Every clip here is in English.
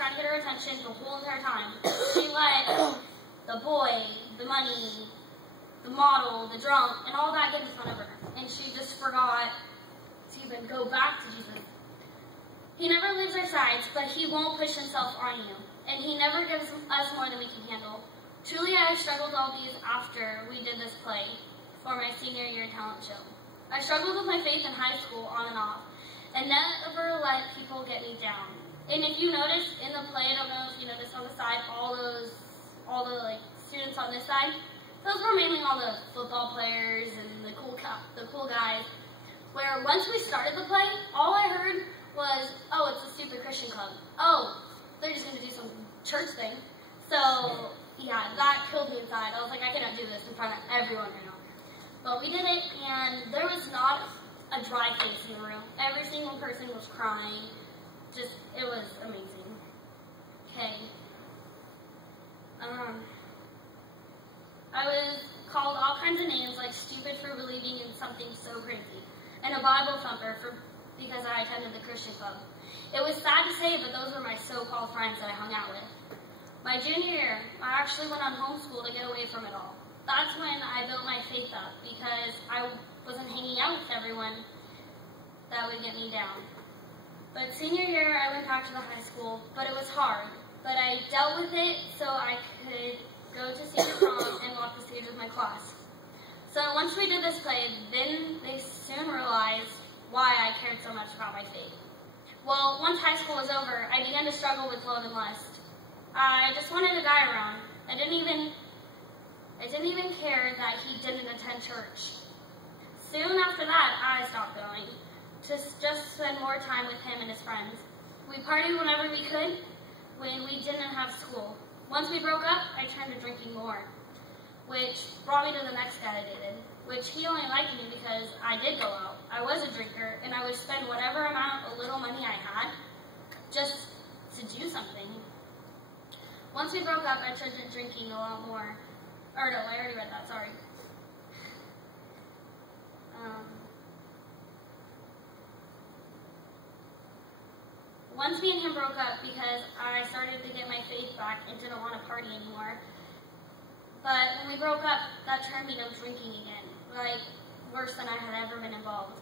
trying to get her attention the whole entire time. She let the boy, the money, the model, the drunk, and all that get in front of her. And she just forgot to even go back to Jesus. He never leaves our sides, but he won't push himself on you. And he never gives us more than we can handle. Truly, I have struggled all these after we did this play for my senior year talent show. I struggled with my faith in high school on and off, and never let people get me down. And if you notice in the play, I don't know if you noticed on the side, all the students on this side, those were mainly all the football players and the cool guys. Where once we started the play, all I heard was, oh, it's a stupid Christian club. Oh, they're just going to do some church thing. So, yeah, that killed me inside. I was like, I cannot do this in front of everyone right now. But we did it, and there was not a dry face in the room. Every single person was crying. Just, it was amazing. Okay. I was called all kinds of names, like stupid for believing in something so crazy, and a Bible thumper because I attended the Christian club. It was sad to say, but those were my so-called friends that I hung out with. My junior year, I actually went on homeschool to get away from it all. That's when I built my faith up, because I wasn't hanging out with everyone that would get me down. But senior year, I went back to the high school, but it was hard. But I dealt with it so I could go to senior prom and walk the stage with my class. So once we did this play, then they soon realized why I cared so much about my faith. Well, once high school was over, I began to struggle with love and lust. I just wanted a guy around. I didn't even care that he didn't attend church. Soon after that, I stopped going to just spend more time with him and his friends. We partied whenever we could when we didn't have school. Once we broke up, I turned to drinking more, which brought me to the next guy I dated, which he only liked me because I did go out. I was a drinker, and I would spend whatever amount of little money I had just to do something. Once we broke up, I turned to drinking a lot more. Or no, I already read that, sorry. Once me and him broke up because I started to get my faith back and didn't want to party anymore. But when we broke up, that turned me to drinking again, like worse than I had ever been involved.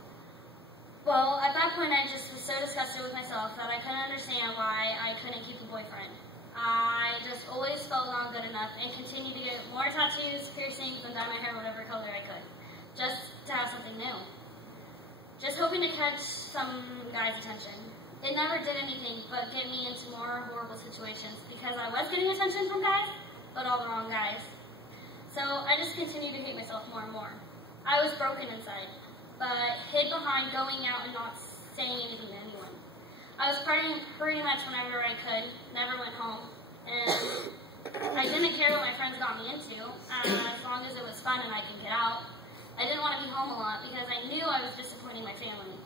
Well, at that point, I just was so disgusted with myself that I couldn't understand why I couldn't keep a boyfriend. I just always felt not good enough and continued to get more tattoos, piercings, and dye my hair whatever color I could, just to have something new. Just hoping to catch some guy's attention. It never did anything but get me into more horrible situations because I was getting attention from guys, but all the wrong guys. So I just continued to hate myself more and more. I was broken inside, but hid behind going out and not saying anything to anyone. I was partying pretty much whenever I could, never went home, and I didn't care what my friends got me into, as long as it was fun and I could get out. I didn't want to be home a lot because I knew I was disappointing my family.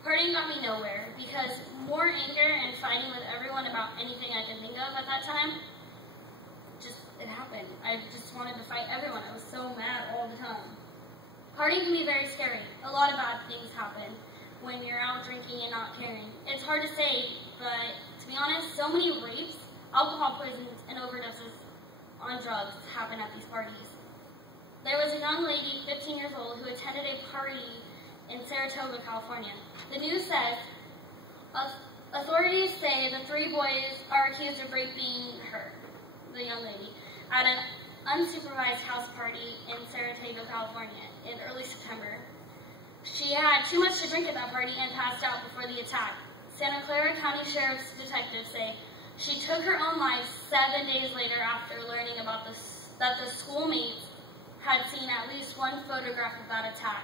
Partying got me nowhere because more anger and fighting with everyone about anything I could think of at that time, it happened. I just wanted to fight everyone. I was so mad all the time. Partying can be very scary. A lot of bad things happen when you're out drinking and not caring. It's hard to say, but to be honest, so many rapes, alcohol poisons, and overdoses on drugs happen at these parties. There was a young lady, 15 years old, who attended a party in Saratoga, California. The news says, authorities say the 3 boys are accused of raping her, the young lady, at an unsupervised house party in Saratoga, California in early September. She had too much to drink at that party and passed out before the attack. Santa Clara County Sheriff's detectives say she took her own life 7 days later after learning about that the schoolmates had seen at least one photograph of that attack.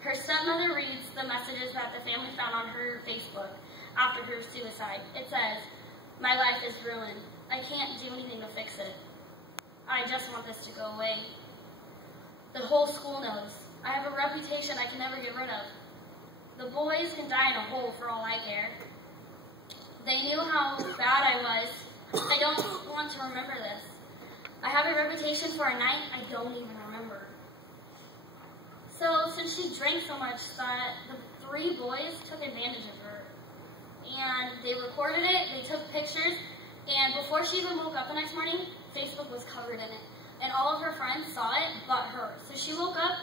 Her stepmother reads the messages that the family found on her Facebook after her suicide. It says, "My life is ruined. I can't do anything to fix it. I just want this to go away. The whole school knows. I have a reputation I can never get rid of. The boys can die in a hole for all I care. They knew how bad I was. I don't want to remember this. I have a reputation for a night I don't even remember." So, since she drank so much that the 3 boys took advantage of her, and they recorded it, they took pictures, was covered in it. And all of her friends saw it but her. So she woke up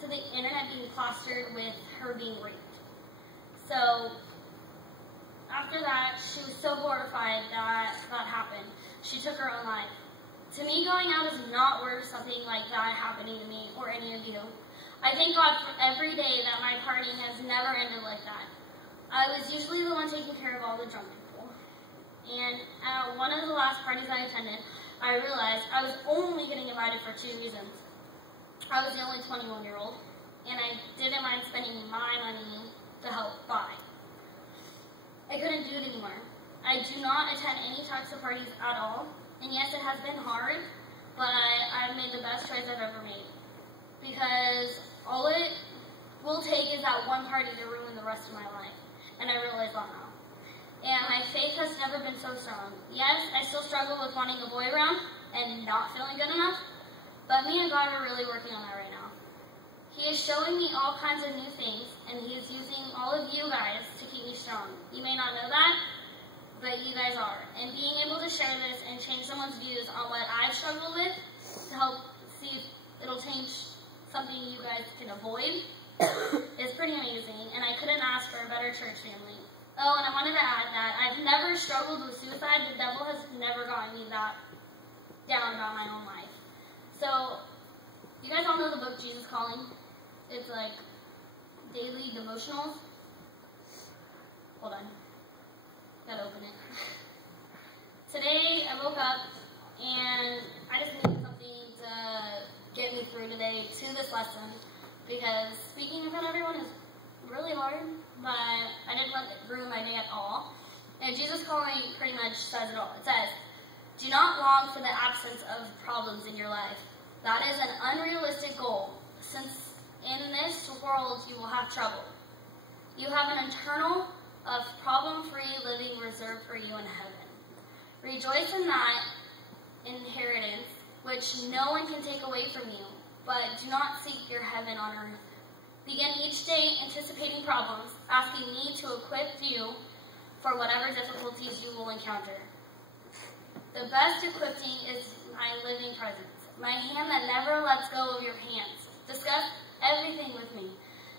to the internet being plastered with her being raped. So after that, she was so horrified that that happened. She took her own life. To me, going out is not worth something like that happening to me or any of you. I thank God for every day that my partying has never ended like that. I was usually the one taking care of all the drunk people. And at one of the last parties I attended, I realized I was only getting invited for 2 reasons. I was the only 21-year-old, and I didn't mind spending my money to help buy. I couldn't do it anymore. I do not attend any types of parties at all, and yes, it has been hard, but I've made the best choice I've ever made. Because all it will take is that one party to ruin the rest of my life, and I realize that now. And my faith has never been so strong. Yes, I still struggle with wanting a boy around and not feeling good enough, but me and God are really working on that right now. He is showing me all kinds of new things, and He is using all of you guys to keep me strong. You may not know that, but you guys are. And being able to share this and change someone's views on what I've struggled with to help see if it'll change something you guys can avoid is pretty amazing, and I couldn't ask for a better church family. Oh, and I wanted to add that I've never struggled with suicide. The devil has never gotten me that down about my own life. So, you guys all know the book Jesus Calling? It's like daily devotionals. Hold on. Gotta open it. Today, I woke up and I just needed something to get me through today to this lesson, because speaking in front of everyone is really hard, but I didn't let it ruin my day at all. And Jesus Calling pretty much says it all. It says, do not long for the absence of problems in your life. That is an unrealistic goal, since in this world you will have trouble. You have an eternal, problem-free living reserved for you in heaven. Rejoice in that inheritance, which no one can take away from you, but do not seek your heaven on earth. Begin each day anticipating problems, asking me to equip you for whatever difficulties you will encounter. The best equipping is my living presence, my hand that never lets go of your hands. Discuss everything with me,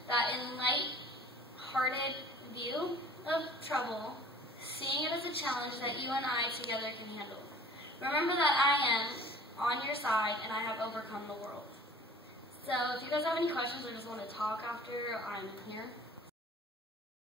that in light-hearted view of trouble, seeing it as a challenge that you and I together can handle. Remember that I am on your side and I have overcome the world. So if you guys have any questions or just want to talk after, I'm in here.